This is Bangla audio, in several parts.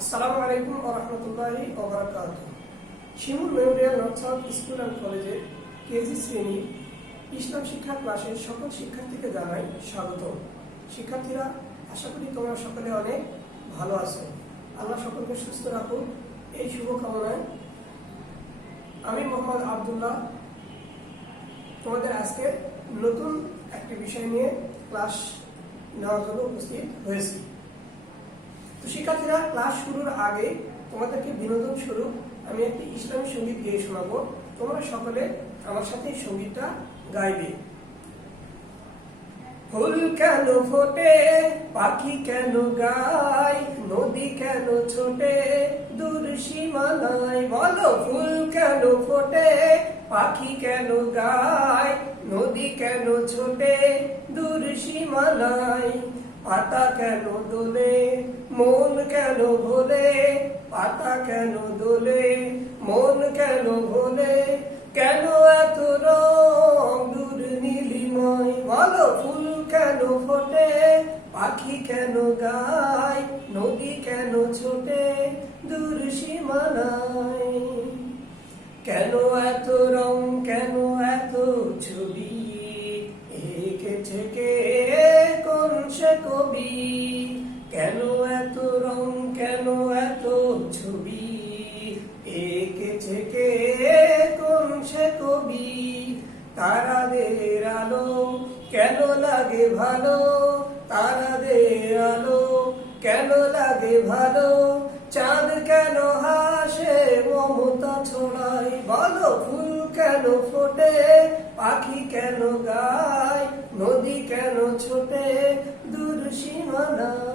আসসালামু আলাইকুম ওয়া রাহমাতুল্লাহি ওয়া বারাকাতুহু। Shimul memorial north south school and কলেজে কেজি শ্রেণীর ইসলাম শিক্ষা ক্লাসের সকল শিক্ষার্থীকে জানাই স্বাগত। শিক্ষার্থীরা, আশা করি তোমরা সকলে অনেক ভালো আছো। আল্লাহ সকলকে সুস্থ রাখুন, এই শুভকামনায় আমি মোহাম্মদ আব্দুল্লাহ তোমাদের আজকে নতুন একটি বিষয় নিয়ে ক্লাস নেওয়ার জন্য উপস্থিত হয়েছি। তো শিক্ষার্থীরা, ক্লাস শুরুর আগে তোমাদেরকে বিনোদন স্বরূপ আমি একটি ইসলামী সঙ্গীত গেয়ে শোনাবো। তোমরা সকলে আমার সাথে এই সঙ্গীতটা গাইবে। ফুল কেন ফোটে, পাখি কেন গায়, নদী কেন ছোটে দূর সীমানায়। বলো, ফুল কেন ফোটে, পাখি কেন গায়, নদী কেন ছোটে দূর সীমানায়। পাতা কেন দোলে, মন কেন ভোলে, পাতা কেন দোলে, মন কেন ভোলে, কেন এত রং দূর নীলিময়। বলো, ফুল কেন ফোটে, পাখি কেন গায়, নদী কেন ছোটে দূর সীমানায়। কেন এত রং, কেন এত ছবি, এঁকেছে কে কোন সে কবি। কেন এত রং, কেন এত ছবি, এঁকেছে কে কোন সে কবি। তারাদের আলো কেন লাগে ভালো, তারাদের আলো কেন লাগে ভালো, চাঁদ কেন হাসে মমতা ছড়ায়। বলো, ফুল কেন ফোটে, পাখি কেন গায়, নদী কেন ছোটে দূর সীমানায়।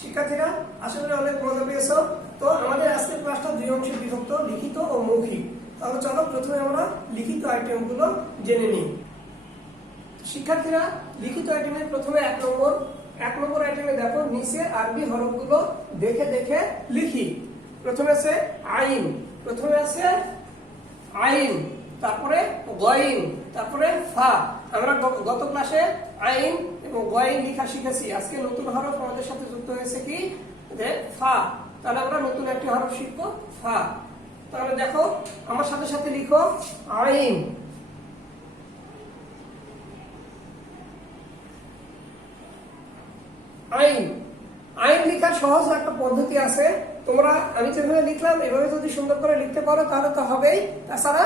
শিক্ষার্থীরা, আশা করি অনেক মজা পেয়েছো। তো আমাদের আজকের ক্লাসটা দুই অংশে বিভক্ত, লিখিত ও মৌখিক। তাহলে চলো প্রথমে আমরা লিখিত আইটেমগুলো জেনে নিই। শিক্ষার্থীরা, লিখিত আইটেমে প্রথমে এক নম্বর আইটেমে দেখো, নিচে আরবি হরফগুলো দেখে দেখে লিখি। প্রথমে আছে আইন, প্রথমে আছে আইন, তারপরে গইন, তারপরে ফা। আমরা গত ক্লাসে আইন এবং গইন লেখা শিখেছি। আজকে নতুন হরফ আমাদের সাথে যুক্ত হয়েছে কি, যে ফা। তাহলে আমরা নতুন একটি হরফ শিখবো, ফা। তাহলে দেখো, আমার সাথে সাথে লিখো আইন। আইন আইন লেখার সহজ একটা পদ্ধতি আছে। তোমরা আমি যেভাবে লিখলাম এভাবে যদি সুন্দর করে লিখতে পারো তাহলে তো হবেই। তাছাড়া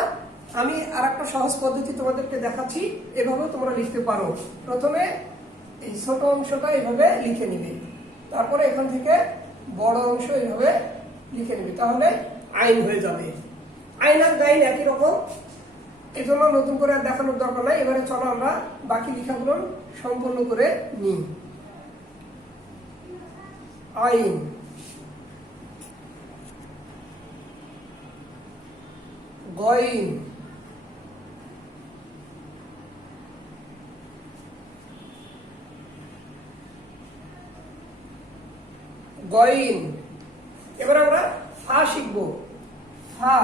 আমি আর একটা সহজ পদ্ধতি তোমাদেরকে দেখাচ্ছি, এভাবে তোমরা লিখতে পারো। প্রথমে এই ছোট অংশটা এইভাবে লিখে নিবে, তারপরে এখান থেকে বড় অংশ এইভাবে লিখে নিবে, তাহলে আইন হয়ে যাবে। আইন আর গাইন একই রকম, এই জন্য নতুন করে আর দেখানোর দরকার নাই। এবারে চলো আমরা বাকি লেখাগুলো সম্পূর্ণ করে নিই। আইন, গইন, গইন। এবার আমরা ফা শিখবো, ফা।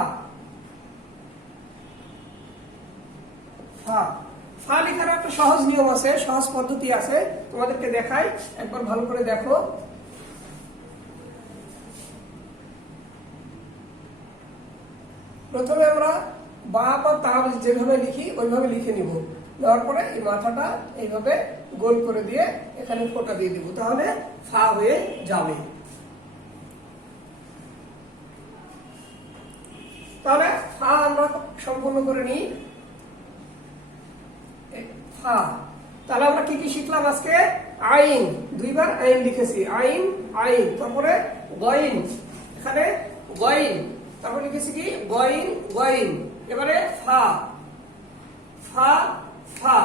ফা ফা লেখার একটা সহজ নিয়ম আছে, সহজ পদ্ধতি আছে, তোমাদেরকে দেখাই, একবার ভালো করে দেখো। প্রথমে আমরা বা বা তা যেভাবে লিখি ওইভাবে লিখে নিব। দেওয়ার পরে এই মাথাটা এইভাবে গোল করে দিয়ে এখানে ফোঁটা দিয়ে দিব, তাহলে ফা হয়ে যাবে। তাহলে ফা আমরা সম্পূর্ণ করে নিই, ফা। তাহলে আমরা কি কি শিখলাম আজকে? আইন, দুইবার আইন লিখেছি, আইন আইন। তারপরে গইন, এখানে গইন, তারপর লিখেছি কি গইন গইন। এবারে ফা, ফা ফা।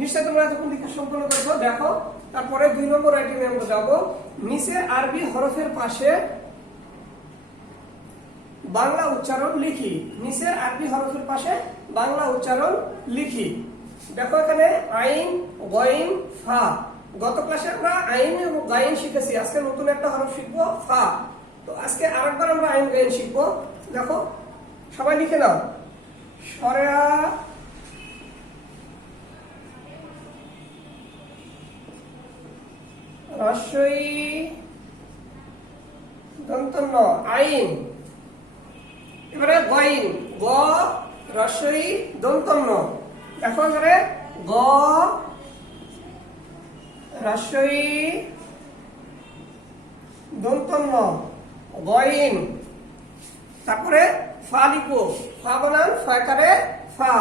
নিশ্চয় তোমরা যখন লিখা সম্পূর্ণ করেছো, দেখো। তারপরে 2 নম্বর আইটেমে আমরা যাব, নিচে আরবি হরফের পাশে বাংলা উচ্চারণ লিখি। নিচে আরবি হরফের পাশে বাংলা উচ্চারণ লিখি। দেখো এখানে আইন, গইন, ফা। গত ক্লাসে আমরা আইন এবং গাইন শিখেছি, আজকে নতুন একটা হরফ শিখবো, ফা। তো আজকে আরেকবার আমরা আইন গাইন শিখবো। দেখো, সবাই লিখে নাও, সরেয়া রস্বই দন্ত ন আইন। এবারে গইন গ রস্বই দন্ত ন। দেখো এবারে গ রস্বই দন্ত ন গইন। তারপরে ফা লিখবো, ফা বানান ফয়কারে ফা।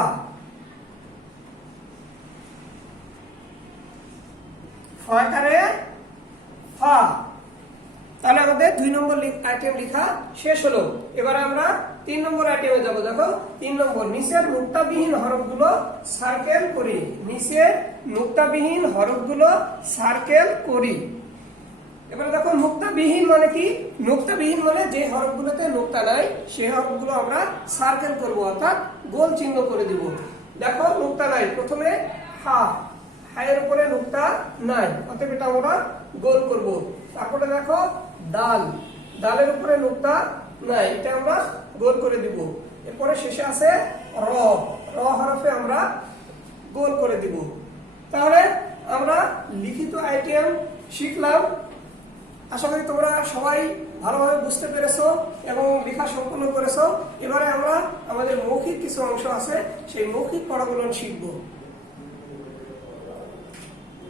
ফয়কারে ফা। তাহলে আমাদের 2 নম্বর আইটেম লেখা শেষ হলো। এবারে আমরা 3 নম্বর আইটেমে যাব। দেখো 3 নম্বর, নিচের নুক্তাবিহীন হরফগুলো সার্কেল করি। নিচের নুক্তাবিহীন হরফগুলো সার্কেল করি। এবারে দেখো নুক্তাবিহীন মানে কি? নুক্তাবিহীন মানে যে হরফগুলোতে নুক্তা নাই সেই হরফগুলো আমরা সার্কেল করব, অর্থাৎ গোল চিহ্ন করে দিব। দেখো নুক্তা নাই, প্রথমে হা, হায়ের উপরে নুক্তা নাই, অতএব এটা আমরা গোল করব। তারপরে দেখো দাল, দালের উপরে নুক্তা নাই, এটা আমরা গোল করে দিব। এরপরে শেষে আছে র, র হরফে আমরা গোল করে দিব। তাহলে আমরা লিখিত আইটেম শিখলাম। আশা করি তোমরা সবাই ভালোভাবে বুঝতে পেরেছো এবং লেখা সম্পন্ন করেছো। এবারে আমরা আমাদের মৌখিক কিছু অংশ আছে, সেই মৌখিক পড়াগুলো শিখব।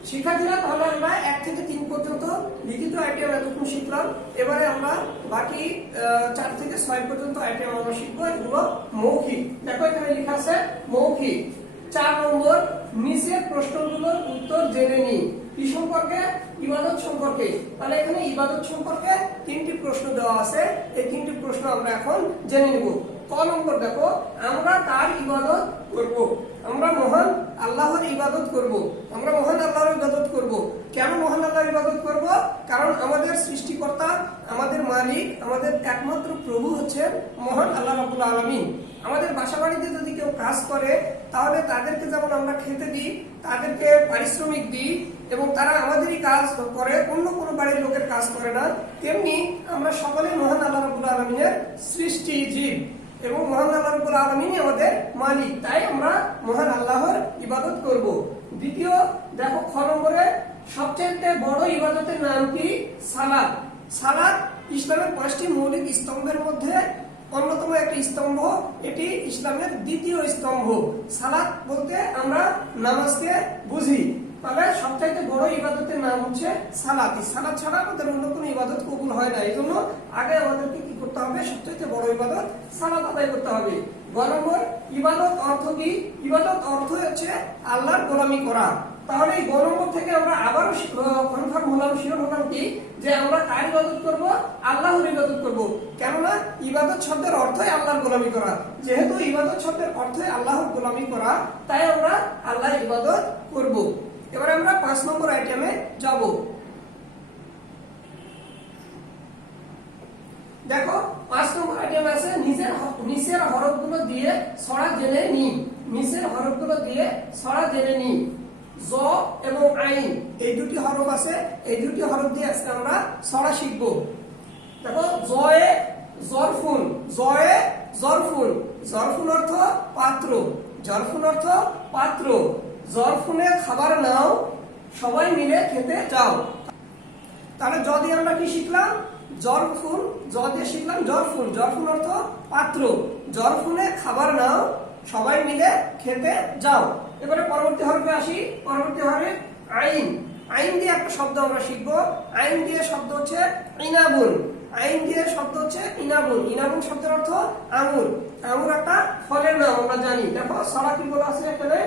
শিক্ষার্থীরা, তাহলে আমরা 1 থেকে 3 পর্যন্ত লিখিত আইটেম এতক্ষণ শিখলাম। এবারে আমরা বাকি 4 থেকে 6 পর্যন্ত আইটেম আমরা শিখবো, এগুলো মৌখিক। দেখো এখানে লেখা আছে মৌখিক। 4 নম্বর, নিচের প্রশ্নগুলোর উত্তর জেনে নিই। কি সম্পর্কে? ইবাদত সম্পর্কে। তাহলে এখানে ইবাদত সম্পর্কে 3টি প্রশ্ন দেওয়া আছে, এই 3টি প্রশ্ন আমরা এখন জেনে নিব। ক নম্বর, দেখো আমরা কার ইবাদত করব? আমরা মহান আল্লাহর ইবাদত করব। আমরা মহান আল্লাহর ইবাদত করব। কেন মহান আল্লাহর ইবাদত করব? কারণ আমাদের সৃষ্টিকর্তা, আমাদের মালিক, আমাদের একমাত্র প্রভু হচ্ছেন মহান আল্লাহ রাব্বুল আলামিন। আমাদের বাসা বাড়িতে যদি কেউ কাজ করে তাহলে তাদেরকে যেমন আমরা খেতে দিই, তাদেরকে পারিশ্রমিক দিই এবং তারা আমাদেরই কাজ করে, অন্য কোনো বাড়ির লোকের কাজ করে না, তেমনি আমরা সকলেই মহান আল্লাহ রাব্বুল আলামিনের সৃষ্টি জীব এবং মহান আল্লাহ রাব্বুল আলামিনই আমাদের মালিক। তাই আমরা মহান আল্লাহর ইবাদত করব। দ্বিতীয়, দেখো খ নম্বরে, সবচেয়ে বড় ইবাদতের নাম কি? সালাত। সালাত ইসলামের 5টি মৌলিক স্তম্ভের মধ্যে অন্যতম একটি স্তম্ভ, এটি ইসলামের দ্বিতীয় স্তম্ভ। সালাত বলতে আমরা নামাজকে বুঝি। তাহলে সবচাইতে বড় ইবাদতের নাম হচ্ছে সালাত। সালাত ছাড়া আমাদের অন্য কোনো ইবাদত কবুল হয় না। এই জন্য আগে আমাদেরকে কি করতে হবে? সবচাইতে বড় ইবাদত সালাত আদায় করতে হবে। গ নম্বর, ইবাদত অর্থ কি? ইবাদত অর্থ হচ্ছে আল্লাহর গোলামি করা। তাহলে এই গ নম্বর থেকে আমরা আবারও কনফার্ম হলাম, শিওর হলাম কি যে আমরা কার ইবাদত করব? আল্লাহর ইবাদত করব। কেননা ইবাদত শব্দের অর্থই আল্লাহর গোলামি করা। যেহেতু ইবাদত শব্দের অর্থই আল্লাহর গোলামি করা, তাই আমরা আল্লাহর ইবাদত করব। এবার আমরা 5 নম্বর আইটেমে যাব। দেখো 5 নম্বর আইটেম আছে নিচের হরফগুলো দিয়ে ছড়া জেনে নি। নিচের হরফগুলো দিয়ে ছড়া জেনে নি। জ এবং আইন, এই দুটি হরফ আছে, এই দুটি হরফ দিয়ে আজকে আমরা ছড়া শিখব। দেখো জয়ে জরফুন, জয়ে জরফুন, জরফুন অর্থ পাত্র, জরফুন অর্থ পাত্র। জরফুনে খাবার নাও, সবাই মিলে খেতে যাও। তাহলে জ দিয়ে আমরা কি শিখলাম? জরফুন। জ দিয়ে শিখলাম জরফুন, জরফুন অর্থ পাত্র। জরফুনে খাবার নাও, সবাই মিলে খেতে যাও। এবারে পরবর্তী হরফে আসি। পরবর্তী হরফে আইন। আইন দিয়ে একটা শব্দ আমরা শিখবো। আইন দিয়ে শব্দ হচ্ছে ইনাবুন। আইন দিয়ে শব্দ হচ্ছে ইনাবুন। ইনাবুন শব্দের অর্থ আঙুর। আঙুর একটা ফলের নাম, আমরা জানি। দেখো ছড়া কি বলা আছে এখানে?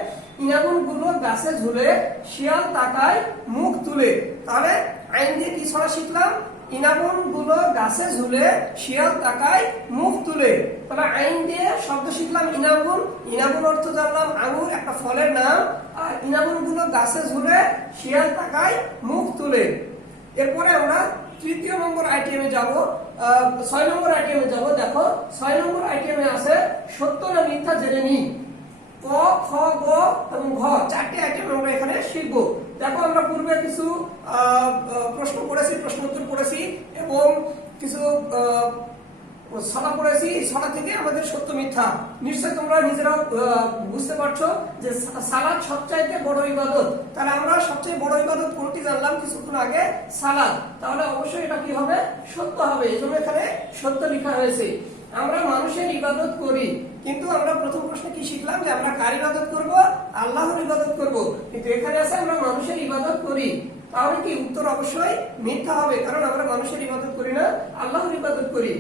ইনাবুন গুলো গাছে ঝুলে, শিয়াল তাকায় মুখ তুলে। তাহলে আইন দিয়ে কি ছড়া শিখলাম? ইনাবুন গুলো গাছে ঝুলে, শিয়াল তাকায় মুখ তুলে। তাহলে আইন দিয়ে শব্দ শিখলাম ইনাবুন। ইনাবুন অর্থ জানলাম আঙুর, একটা ফলের নাম। আর ইনাবুন গুলো গাছে ঝুলে, শিয়াল তাকায় মুখ তুলে। এরপরে আমরা 3 নম্বর আইটেমে যাব, 6 নম্বর আইটেমে যাব। দেখো 6 নম্বর আইটেমে আছে সত্য না মিথ্যা জেনে নি। ক, খ, গ এবং ঘ, 4টি আইটেম আমরা এখানে শিখব। দেখো আমরা পূর্বে কিছু প্রশ্ন পড়েছি, প্রশ্ন উত্তর পড়েছি এবং কিছু ছড়া পড়েছি, এই ছড়া থেকে আমাদের সত্য মিথ্যা নিশ্চয় তোমরা নিজেরাও বুঝতে পারছো যে সালাত সবচাইতে বড় ইবাদত। তাহলে আমরা সবচেয়ে বড় ইবাদত কোনটি জানলাম কিছুক্ষণ আগে, সালাত। তাহলে অবশ্যই এটা কি হবে, সত্য হবে, এই জন্য এখানে সত্য লেখা হয়েছে। আমরা মানুষের ইবাদত করি, কিন্তু আমরা প্রথম প্রশ্নে কি শিখলাম যে আমরা কার ইবাদত করব, আল্লাহর ইবাদত করব, কিন্তু এখানে আছে আমরা মানুষের ইবাদত করি। তাহলে কি উত্তর অবশ্যই মিথ্যা হবে, কারণ আমরা মানুষের ইবাদত করি না, আল্লাহর ইবাদত করি।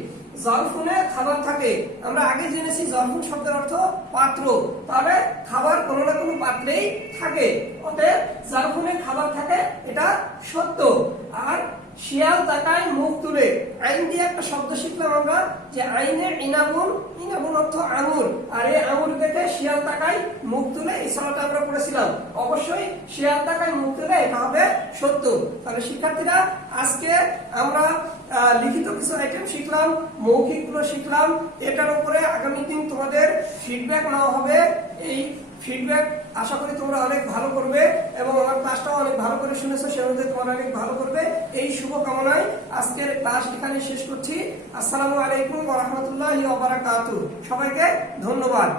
জরফুনে খাবার থাকে, আমরা আগে জেনেছি জরফুন শব্দের অর্থ পাত্র, তাহলে খাবার কোনো না কোনো পাত্রেই থাকে, অতএব জরফুনে খাবার থাকে, এটা সত্য। আর শিয়াল তাকায় মুখ তুলে, আইন দিয়ে একটা শব্দ শিখলাম আমরা যে আইনে ইনাবুন, ইনাবুন অর্থ আঙুর, আর এই আঙুর দেখে শিয়াল তাকায় মুখ তুলে, এই ছড়াটা আমরা পড়েছিলাম। অবশ্যই শিয়াল তাকায় মুখ তুলে এটা হবে সত্য। তাহলে শিক্ষার্থীরা আজকে আমরা লিখিত কিছু আইটেম শিখলাম, মৌখিক গুলো শিখলাম, এটার উপরে আগামী দিন তোমাদের ফিডব্যাক নেওয়া হবে। এই ফিডব্যাক আশা করি তোমরা অনেক ভালো করবে এবং আমার ক্লাসটাও অনেক ভালো করে শুনেছো, সে অনুযায়ী তোমরা অনেক ভালো করবে। এই শুভ কামনায় আজকের ক্লাস এখানে শেষ করছি। আসসালামু আলাইকুম ওয়া রাহমাতুল্লাহি ওয়া বারাকাতুহু। সবাইকে ধন্যবাদ।